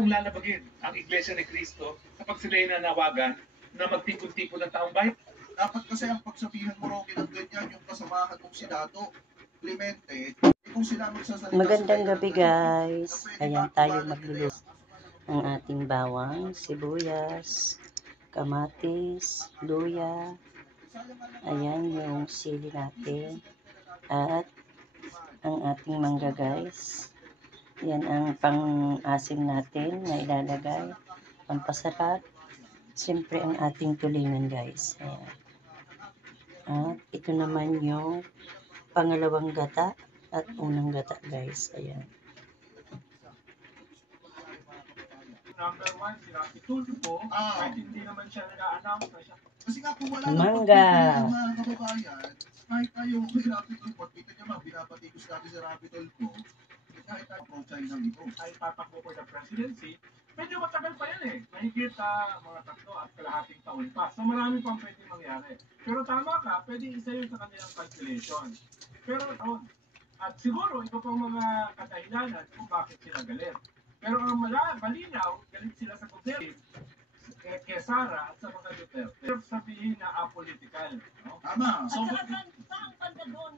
pong lalabagin ang Iglesia ni Cristo kapag sila ay nanawagan na magtipon-tipon ng taong bayan? Dapat kasi ang pagsabihan mo, Rocky, ng ganyan, yung kasamahan ng Senado, Clemente, kung sila magsasalita. Magandang gabi guys. Ayan tayo magluluto ng ating bawang, sibuyas, kamatis, luya. Ayan yung sili natin. At ang ating mangga guys. Yan ang pang-asim natin na ilalagay. Pampasarap. Siyempre ang ating tulingan guys. Ayan. At ito naman yung pangalawang gata at unang gata guys. Ayan. Number 1, si Rafi Tulfo, kahit hindi naman siya nag-a-announce na siya. Kasi nga kung wala Mangga. mga kababayan, kahit tayo kay Rafi Tulfo, kita niya mga binapatikos natin si Rafi Tulfo, kahit tayo pro-China ito. Ay tatakbo for the presidency, medyo matagal pa yan eh. Mahigit mga 3 at kalahating taon pa. So marami pang pwede mangyari. Pero tama ka, pwede isa yun sa kanilang calculation. Pero taon. At siguro, iba pang mga kadahilanan kung bakit sila galit. Pero ang malinaw, galit sila sa gobyerno, kay Sara at sa mga Duterte. Pero sabihin na apolitical. No? Tama. So, at saka saan banda doon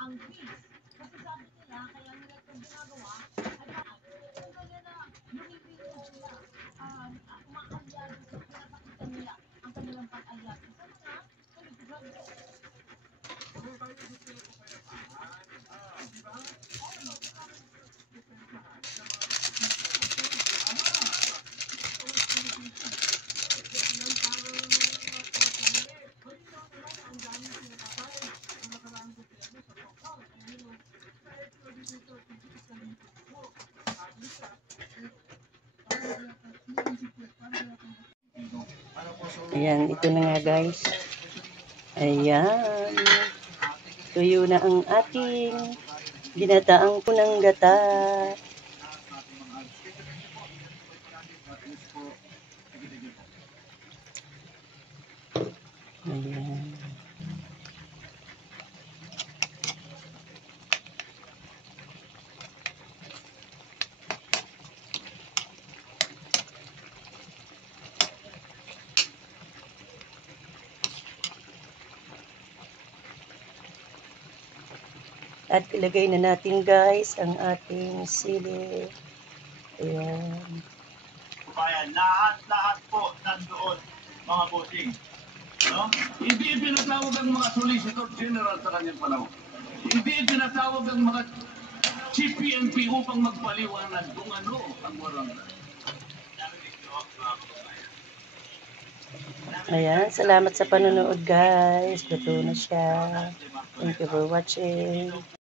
ang peace? Kasi sabi nila, kaya nila ito ginagawa, ay kung ganyan na lumipito sila, umaalyado sa pinapakita nila ang kanilang pag-alyado sa mga political groups. Ayan, ito na nga guys. Ayan. Tuyo na ang ating ginataang punang gata. Ayan. At ilagay na natin guys ang ating sili. Ayan. Kaya lahat po nandoon, mga bossing. No? Hindi pinatawag ang mga solicitor general sa kanyang panahon. Hindi pinatawag ang mga chief PNP upang magpaliwanag kung ano ang walang. Ayan, salamat sa panonood guys. Luto na siya. Thank you for watching.